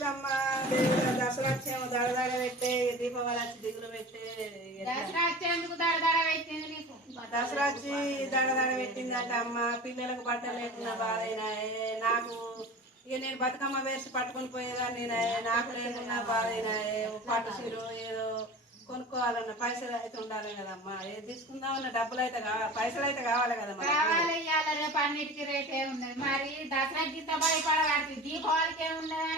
చేసుడమ్మా దేవుడు దసరా వచ్చేమో దడదడ పెట్టే దీపావళి వచ్చి దిగులు పెట్టే దసరా వచ్చేందుకు దడదడ పెట్టింది నీకు? దసరా వచ్చి దడదడ పెట్టిందంట అమ్మ. పిల్లలకు బట్టలు లేకున్నా బాధైనాయే నాకు ఇక నేను బతుకమ్మ వేసి పట్టుకొని పోయేదాన్ని. నాకు లేకున్నా బాధైనాయే ఓ పట్టు చీర ఏదో కొనుక్కోవాలన్న పైసలు అయితే ఉండాలి కదమ్మా. ఏది తీసుకుందామన్న డబ్బులు అయితే కావాలి పైసలు అయితే కావాలి కదమ్మా కావాలి ఇవాళ రేపు అన్నిటికీ రేటే ఉన్నది. మరి దసరా గీత భయపడగడుతుంది దీపావళికి ఏమున్నది?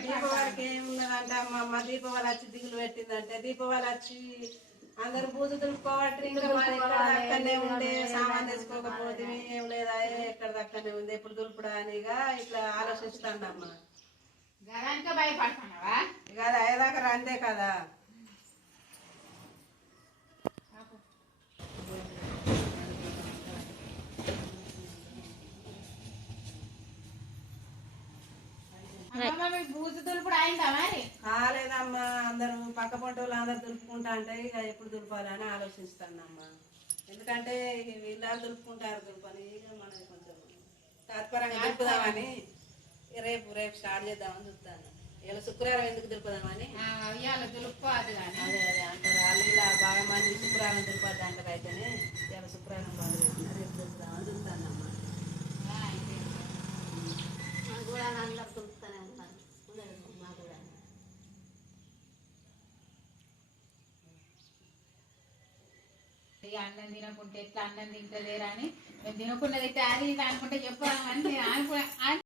దీపావళికి ఏమున్నదంటే అమ్మ అమ్మ దీపావళి వచ్చి దిగులు పెట్టిందంటే దీపావళి వచ్చి అందరు పూజ దులుపుకోవట్రి అక్కడనే ఉండే సామాన్ తెచ్చుకోకపోతే ఏం లేదా ఎక్కడ దక్కనే ఉంది ఎప్పుడు దులుపుడా అని ఇక ఇట్లా ఆలోచిస్తాండమ్మ ఇక అది అయ్యేదాకా రందే కదా. మీ బూజు దులుపుడు అయిందా మరి? కాలేదమ్మా అందరూ పక్క పొంట వాళ్ళు అందరు దులుపుకుంటా అంటే ఇక ఎప్పుడు దులపాలని ఆలోచిస్తానమ్మా. ఎందుకంటే వీళ్ళు దులుపుకుంటారు దులపని ఇక మనది కొంచెం తాత్పరంగా దులుపుదామని రేపు రేపు స్టార్ట్ చేద్దామని చూస్తాను. ఇలా శుక్రవారం ఎందుకు దులుపుదామని? కానీ. అదే అదే. ఇక అన్నం తినకుంటే ఎట్లా అన్నం తింటలేరా అని మేము తినకుండా తింటే అది ఇది అనుకుంటే చెప్పాలని నేను అనుకున్నా